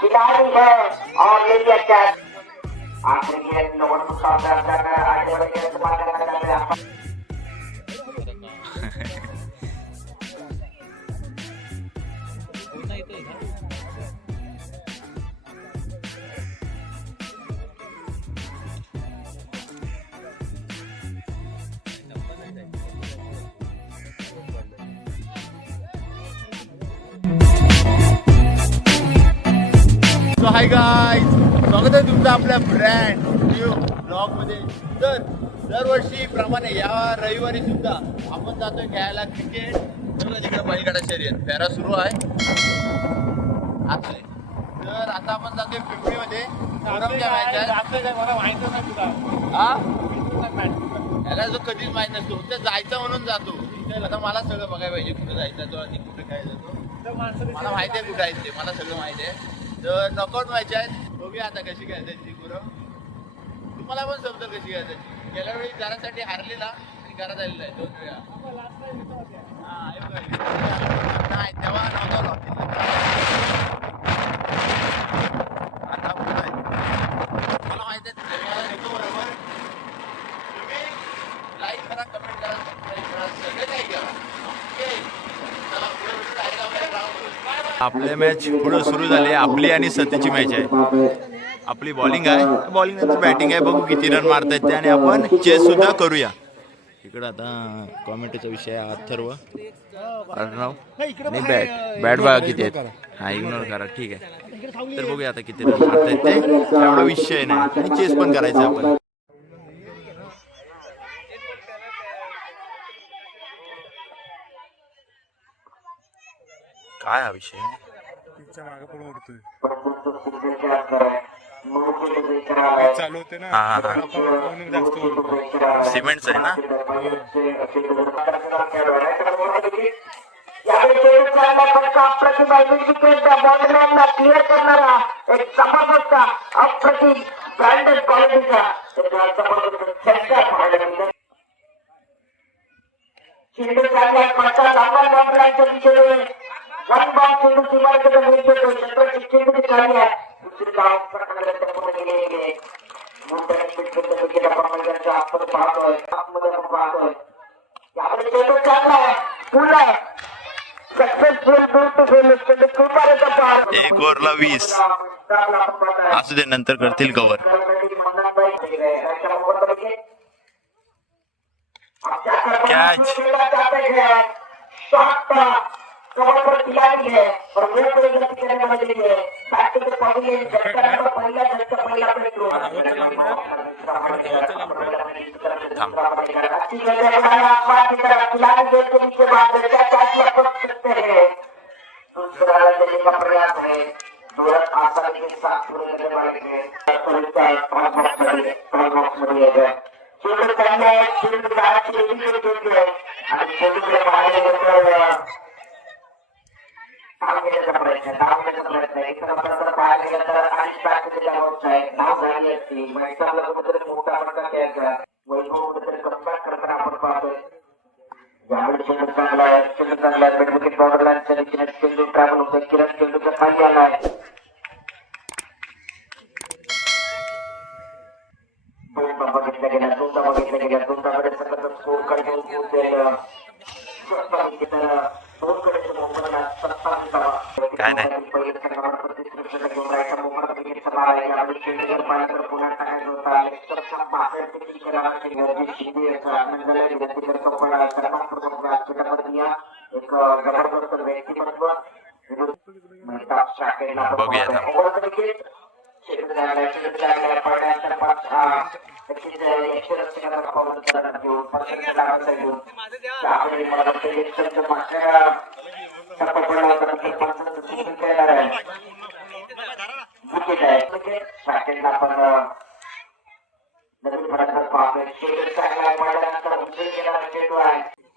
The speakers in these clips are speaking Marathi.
खिलाड़ी है और लेके कैच आखिरी गेंद लोगों को सामने करना आगे बढ़ के इस्तेमाल करना है। सो हाय गाईज, स्वागत आहे तुमचं आपल्या ब्रँड न्यू ब्लॉग मध्ये. तर दरवर्षी प्रमाणे या रविवारी सुद्धा आपण जातोय खेळायला क्रिकेट. तिकडे बैलगाडा शर्यत फेरा सुरू आहे आज. तर आता आपण जातोय पिंपरीमध्ये. मला माहित नाही तुला हा याला जो कधीच माहित नसतो, तर जायचं म्हणून जातो. आता मला सगळं बघायला पाहिजे कुठे जायचं तो आणि कुठे काय जातो. मला माहिती आहे कुठे आहे ते, मला सगळं माहिती आहे. तर नॉकआउट व्हायचे आहेत. बघूया आता कशी खेळायची ती गुरं. तुम्हाला पण समजा कशी खेळायची. गेल्या वेळी घरासाठी हारलेला आणि घरात आलेला आहे 2 वेळा. नाही तेव्हा नॉकआउट होतील. आता मला माहिती आहे मला येतो बरोबर. तुम्ही लाईक करा, कमेंट करा, सबस्क्राईब करा, सगळं काही करा. ओके, चला पुढे आपले मॅच पुढे सुरू झाली. आपली आणि सतीची मॅच आहे. आपली बॉलिंग आहे, बॉलिंग नंतर बॅटिंग आहे. बघू किती रन मारतायत ते आणि आपण चेस सुद्धा करूया. इकडं आता कॉमेंटचा विषय आहे अथर्व अर्णव आणि बॅट बघा किती आहेत. हा इग्नोर करा, ठीक आहे. तर बघूया आता किती रन मारतायत ते. एवढा विषय नाही आणि चेस पण करायचं आपण. काय हा विषय मागे पण उडतोय चालू होते ना. सिमेंटच आहे ना. क्लिअर करणारा एक जबरदस्त अप्रतिम ब्रँडेड क्वालिटीचा चेंडू चांगला पडतात. आपण बॉम्बलाच्या दिशेने वन बॉल चेंडू सीमारेषेला मिळतो. क्षेत्राची चेंडू चालली आहे. दुसरी धाव प्रकरणात पूर्ण केलेली आहे. मुंबई क्रिकेट आपण आपण पाहतोय, आतमध्ये आपण पाहतोय. यामध्ये चेंडू चांगला आहे, फुल आहे. सक्सेसफुल ब्युटिफुल चेंडू सीमारेषा पार. 1 ओव्हरला 20 असू दे, नंतर करतील कव्हर. कॅच कवर पर खिलाड़ी है और वो कोई गलती करने वाली नहीं है. बैटिंग के पहले झटका नंबर पहला झटका पहला पे थ्रो अच्छी जगह बनाया. आसमान की तरफ खिलाड़ी गेंद के नीचे बात है, कैच लपक सकते हैं. दूसरा रन देने का प्रयास है. तुरंत आसानी के साथ पूरे करने वाले हैं. तरीका है बॉक्स में है. चेंडू पहले है, चेंडू बाहर की एडी के देते हैं और चेंडू के बाहर निकलकर धावण्याचा प्रयत्न. एक नंबर पाहायला गेलं तर अडीच बॅटच्या आउट आहे. धाव झाली असती. मैदानाला कुठेतरी मोठा फटका द्यायचा. वैभव कुठेतरी कमबॅक करताना आपण पाहतोय. यावेळी चेंडू चांगला आहे, चेंडू चांगला आहे. मिड विकेट बॉर्डर लाईनच्या दिशेने चेंडू ट्रॅव्हल होतोय. किरण चेंडूच्या खाली आला आहे. दोनदा बघितल्या गेल्या, दोनदा सगळं स्कोर कडे पोहोचेल. काय नाही बघूया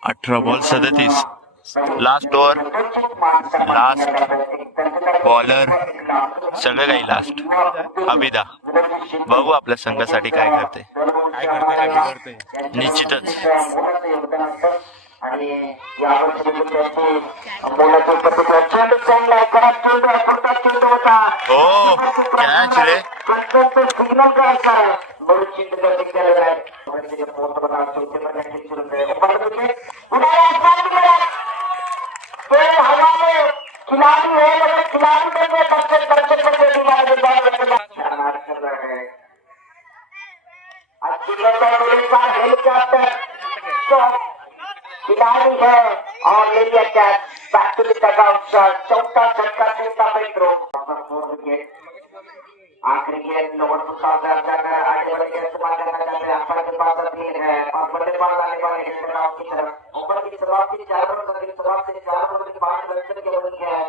अठरा ball 37. Last over, last bowler, सगळं काही लास्ट. अभिदा बघू आपल्या संघासाठी काय करते. निश्चितच आणि यावर्षी त्यांची मुलाची पद्धत चेंडू चांगला आहे घरात चेंडू आहे पुढचा चेंडू होता हो कॅच रे सिग्नल करायचा आहे बरेच चेंडूला सिग्नल आहे खिलाड़ी है लेकिन खिलाड़ी में हेलीकॉप्टर तो खिलाड़ी है और लेके catch back to the dugout चौथा छक्का चौथा फ्री थ्रो आखिरी गेंद लोगों को साथ आगे बढ़ के इस्तेमाल करना चाहते हैं अंपायर के पास अपील है और बल्लेबाज आने वाले हैं आउट की तरफ ओवर की शुरुआत की 4 रन की शुरुआत से 4 रन की 5 रन के बनी है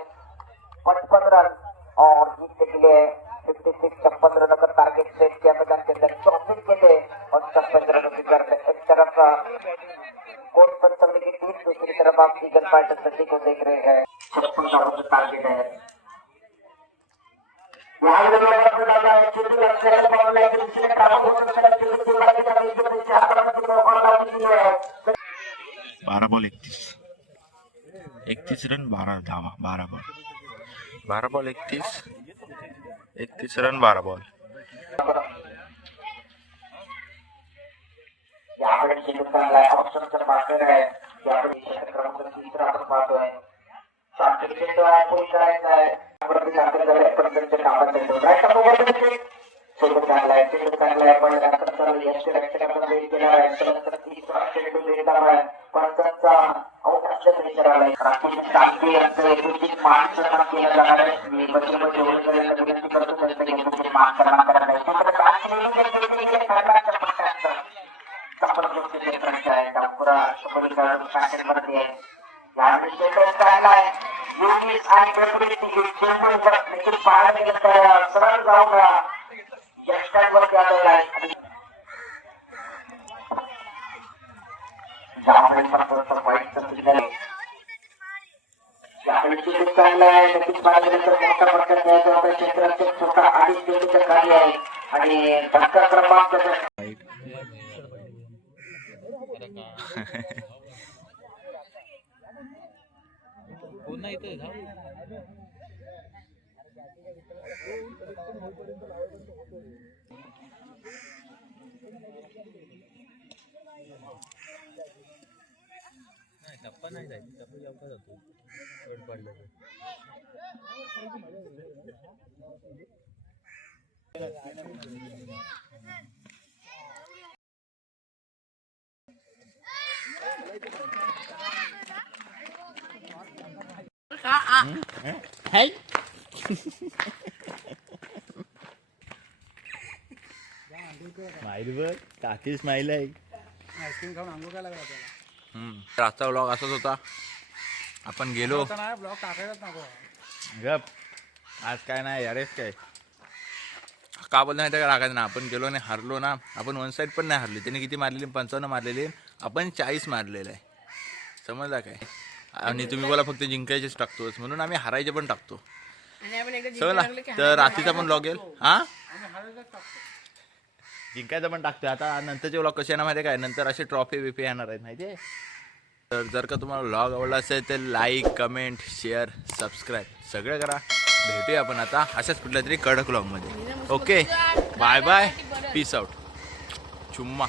55 रन और जीतने के लिए 56 रन का टारगेट सेट किया मैदान के अंदर 34 के थे और 56 रन की दर में एक तरफ कोर्ट पंचम की टीम दूसरी तरफ आप ईगल फाइटर सचिन को देख रहे हैं 56 रन का टारगेट है यहाँ जो लगा है चुटकी लक्ष्य है बॉल लाइन दूसरे कारों को लक्ष्य चुटकी लगी है जो पीछे आता है तो बॉल लाइन है 12 बॉल 31 रन 12 धावा 12 बॉल 31 रन 12 बॉल यहाँ पर हिंदुस्तान लाइव ऑप्शन से पार्टनर है यहाँ पर क्षेत्र क्रमांक 3 आपण पाहतोय सात चेंडू आहे पुढे करायचा आहे आपण जास्त झाले परंतु कामात चेंडू राईट ओव्हर चेंडू चांगला आहे पण नंतर यश रक्षकाचा वेट केला आहे तर 30 चेंडू देता आहे पंचांचा आउट असल्याचा विचार आलाय राकेश कांते यांचं एकूण मार्क्स केलं जाणार आहे मी बच्चे एवढं करायला विनंती करतो त्यांचं एकूण मार्क्स करायला आहे तर कर्नाटक पट्ट्यांचं जबरदस्त क्षेत्रांचं आहे डांपुरा पॅकेटवरती आहे यावेळी चेंडू चांगला आहे योगेश आणि प्रकृती चेंडू देखील पाहायला गेलं तर सरळ जाऊन यष्टांवरती आलेला आहे यावेळी मात्र वाईटचं सिग्नल यावेळी चेंडू चांगला आहे नक्कीच पाहायला गेलं तर मोठा पट्ट्यात द्यायचा होता क्षेत्राचे छोटा अडीच चेंडूचं खाली आहे आणि धक्का क्रमांक पुन्हा इथे जाऊ नाही टप्पा नाही जायचं टप्पा जेवता जातो कट पडलं हाय स्माइल बघ काकी स्माइल आहे आईस्क्रीम खाऊन आंघोळ काय लागला त्याला आजचा व्लॉग असाच होता आपण गेलो ब्लॉग टाकायलाच नको गप आज काय नाही यारेच काय का बोलतो नाही तर राखायचं ना आपण गेलो नाही हारलो ना आपण वन साईड पण नाही हारली त्यांनी किती मारलेली 55 मारलेली आपण 40 मारलेलं आहे समजला काय आणि तुम्ही बोला फक्त जिंकायचेच टाकतोच म्हणून आम्ही हारायचे पण टाकतो समजला तर रात्रीचा पण व्लॉग येईल हा जिंकायचं पण टाकतोय आता नंतरचे व्लॉग कसे येणार माहिती काय नंतर असे ट्रॉफी बिफी येणार आहेत माहिती आहे तर जर का तुम्हाला व्लॉग आवडला असेल तर लाईक कमेंट शेअर सबस्क्राईब सगळं करा भेटूया आपण आता अशाच कुठल्या तरी कडक व्लॉगमध्ये okay bye bye peace out चुम्मा